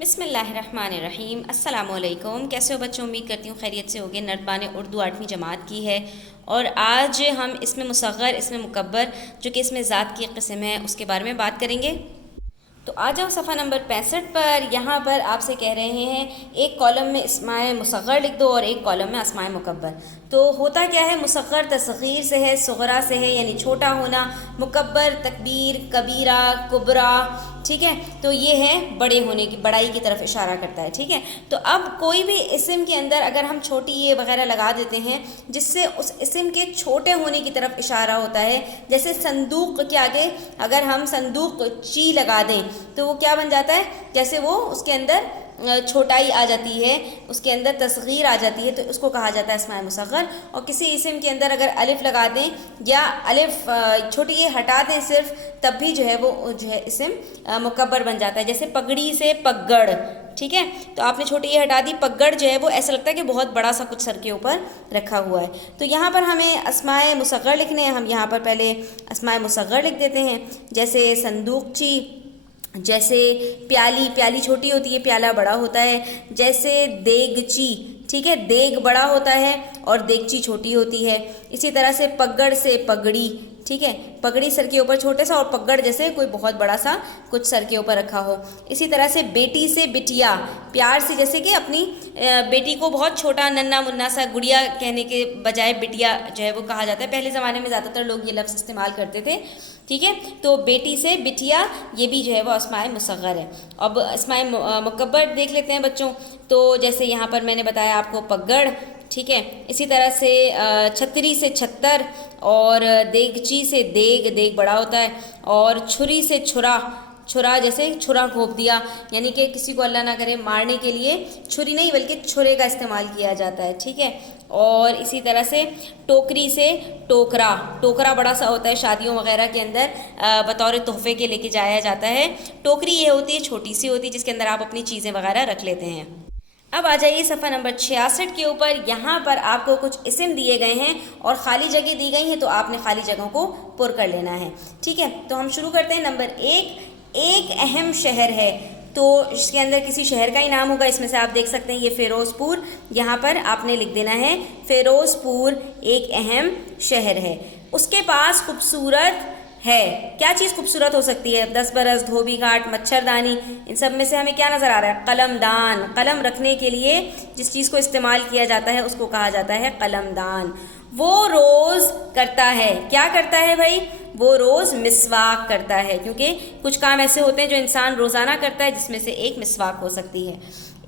बिस्मिल्लाहिर्रहमानिर्रहीम। अस्सलामुअलैकुम। कैसे हो बच्चों? उम्मीद करती हूँ खैरियत से होगे। नरबान उर्दू 8वीं जमात की है और आज हम इसमें मुसग़्ग़र, इसमें मुकब्बर, जो कि इसमें ज़ात की किस्म है, उसके बारे में बात करेंगे। तो आ जाओ सफ़ा नंबर 65 पर। यहाँ पर आपसे कह रहे हैं एक कॉलम में इस्माए मुसग़्ग़र लिख दो और एक कॉलम में अस्माए मुकब्बर। तो होता क्या है, मुसग़्ग़र तस्ग़ीर से है, सुग़रा से है यानी छोटा होना, मुकब्बर तकबीर, कबीरा, कुबरा, ठीक है। तो ये है बड़े होने की, बड़ाई की तरफ इशारा करता है, ठीक है। तो अब कोई भी इस्म के अंदर अगर हम छोटी ये वगैरह लगा देते हैं जिससे उस इस्म के छोटे होने की तरफ इशारा होता है, जैसे संदूक के आगे अगर हम संदूक ची लगा दें तो वो क्या बन जाता है, जैसे वो उसके अंदर छोटाई आ जाती है, उसके अंदर तस्ग़ीर आ जाती है, तो उसको कहा जाता है इस्माए मुसग़्ग़र। और किसी इस्म के अंदर अगर अलिफ लगा दें या अलिफ छोटी ये हटा दें सिर्फ, तब भी जो है वो जो है इस्म मुकब्बर बन जाता है। जैसे पगड़ी से पगड़, ठीक है। तो आपने छोटी ये हटा दी, पगड़ जो है वो ऐसा लगता है कि बहुत बड़ा सा कुछ सर के ऊपर रखा हुआ है। तो यहाँ पर हमें अस्माए मुसग़्ग़र लिखने हैं। हम यहाँ पर पहले अस्माए मुसग़्ग़र लिख देते हैं। जैसे संदूकची, जैसे प्याली, प्याली छोटी होती है, प्याला बड़ा होता है। जैसे देगची, ठीक है, देग बड़ा होता है और देगची छोटी होती है। इसी तरह से पगड़ से पगड़ी, ठीक है, पगड़ी सर के ऊपर छोटे सा और पगड़ जैसे कोई बहुत बड़ा सा कुछ सर के ऊपर रखा हो। इसी तरह से बेटी से बिटिया, प्यार से, जैसे कि अपनी बेटी को बहुत छोटा नन्ना मुन्ना सा, गुड़िया कहने के बजाय बिटिया जो है वो कहा जाता है। पहले ज़माने में ज़्यादातर लोग ये लफ्ज़ इस्तेमाल करते थे, ठीक है। तो बेटी से बिटिया, ये भी जो है वो अस्माए मुसग़्ग़र है। अब अस्माए मुकब्बर देख लेते हैं बच्चों। तो जैसे यहाँ पर मैंने बताया आपको पगड़, ठीक है। इसी तरह से छतरी से छत्तर और देगची से देग, देग बड़ा होता है। और छुरी से छुरा, छुरा जैसे छुरा घोंप दिया, यानी कि किसी को अल्लाह ना करे मारने के लिए छुरी नहीं बल्कि छुरे का इस्तेमाल किया जाता है, ठीक है। और इसी तरह से टोकरी से टोकरा, टोकरा बड़ा सा होता है, शादियों वगैरह के अंदर बतौर तोहफे के लेके जाया जाता है। टोकरी ये होती है, छोटी सी होती है, जिसके अंदर आप अपनी चीज़ें वगैरह रख लेते हैं। अब आ जाइए सफ़ा नंबर 66 के ऊपर। यहाँ पर आपको कुछ इस्म दिए गए हैं और ख़ाली जगह दी गई हैं, तो आपने ख़ाली जगहों को पुर कर लेना है, ठीक है। तो हम शुरू करते हैं। नंबर एक अहम शहर है, तो इसके अंदर किसी शहर का ही नाम होगा। इसमें से आप देख सकते हैं ये फ़िरोज़पुर, यहाँ पर आपने लिख देना है फ़िरोज़पुर एक अहम शहर है। उसके पास खूबसूरत है, क्या चीज़ खूबसूरत हो सकती है? 10 बरस, धोबी घाट, मच्छरदानी। इन सब में से हमें क्या नज़र आ रहा है? कलमदान, कलम रखने के लिए जिस चीज़ को इस्तेमाल किया जाता है उसको कहा जाता है कलमदान। वो रोज़ करता है, क्या करता है भाई? वो रोज़ मिसवाक करता है, क्योंकि कुछ काम ऐसे होते हैं जो इंसान रोज़ाना करता है, जिसमें से एक मिसवाक हो सकती है।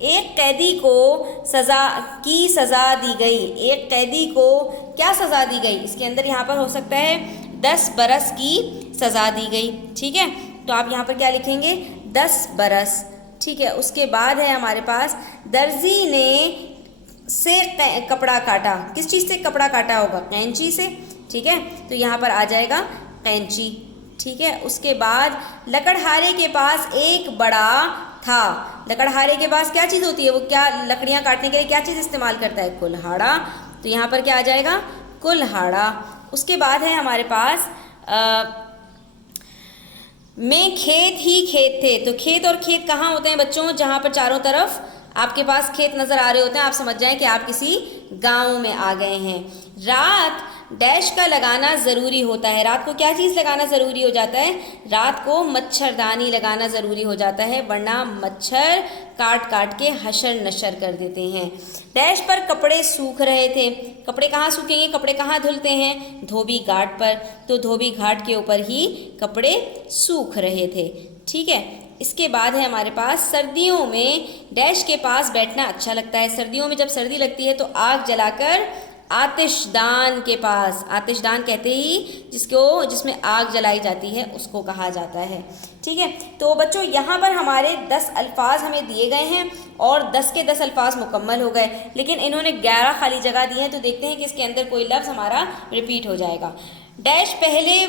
एक कैदी को सज़ा दी गई। एक कैदी को क्या सज़ा दी गई? इसके अंदर यहाँ पर हो सकता है 10 बरस की सज़ा दी गई, ठीक है। तो आप यहाँ पर क्या लिखेंगे? 10 बरस, ठीक है। उसके बाद है हमारे पास दर्जी ने से कपड़ा काटा। किस चीज़ से कपड़ा काटा होगा? कैंची से, ठीक है। तो यहाँ पर आ जाएगा कैंची, ठीक है। उसके बाद लकड़हारे के पास एक बड़ा था। लकड़हारे के पास क्या चीज़ होती है? वो क्या लकड़ियाँ काटने के लिए क्या चीज़ इस्तेमाल करता है? कुल्हाड़ा। तो यहाँ पर क्या आ जाएगा? कुल्हाड़ा। उसके बाद है हमारे पास में खेत ही खेत थे। तो खेत और खेत कहाँ होते हैं बच्चों? जहाँ पर चारों तरफ आपके पास खेत नज़र आ रहे होते हैं, आप समझ जाएं कि आप किसी गांव में आ गए हैं। रात डैश का लगाना ज़रूरी होता है। रात को क्या चीज़ लगाना ज़रूरी हो जाता है? रात को मच्छरदानी लगाना ज़रूरी हो जाता है, वरना मच्छर काट काट के हशर नशर कर देते हैं। डैश पर कपड़े सूख रहे थे। कपड़े कहाँ सूखेंगे? कपड़े कहाँ धुलते हैं? धोबी घाट पर। तो धोबी घाट के ऊपर ही कपड़े सूख रहे थे, ठीक है। इसके बाद है हमारे पास सर्दियों में डैश के पास बैठना अच्छा लगता है। सर्दियों में जब सर्दी लगती है तो आग जलाकर आतिशदान के पास, आतिशदान कहते ही जिसमें आग जलाई जाती है उसको कहा जाता है, ठीक है। तो बच्चों यहाँ पर हमारे 10 अल्फाज हमें दिए गए हैं और 10 के 10 अल्फाज मुकम्मल हो गए, लेकिन इन्होंने 11 खाली जगह दी हैं। तो देखते हैं कि इसके अंदर कोई लफ्ज़ हमारा रिपीट हो जाएगा। डैश पहले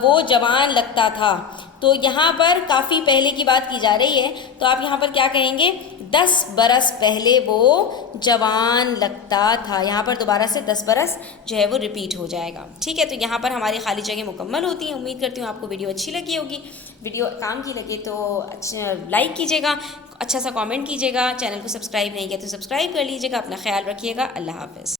वो जवान लगता था। तो यहाँ पर काफ़ी पहले की बात की जा रही है, तो आप यहाँ पर क्या कहेंगे, 10 बरस पहले वो जवान लगता था। यहाँ पर दोबारा से 10 बरस जो है वो रिपीट हो जाएगा। ठीक है, तो यहाँ पर हमारी खाली जगह मुकम्मल होती हैं। उम्मीद करती हूँ आपको वीडियो अच्छी लगी होगी। वीडियो काम की लगे तो अच्छा लाइक कीजिएगा, अच्छा सा कमेंट कीजिएगा, चैनल को सब्सक्राइब नहीं किया तो सब्सक्राइब कर लीजिएगा। अपना ख्याल रखिएगा। अल्लाह हाफ़िज़।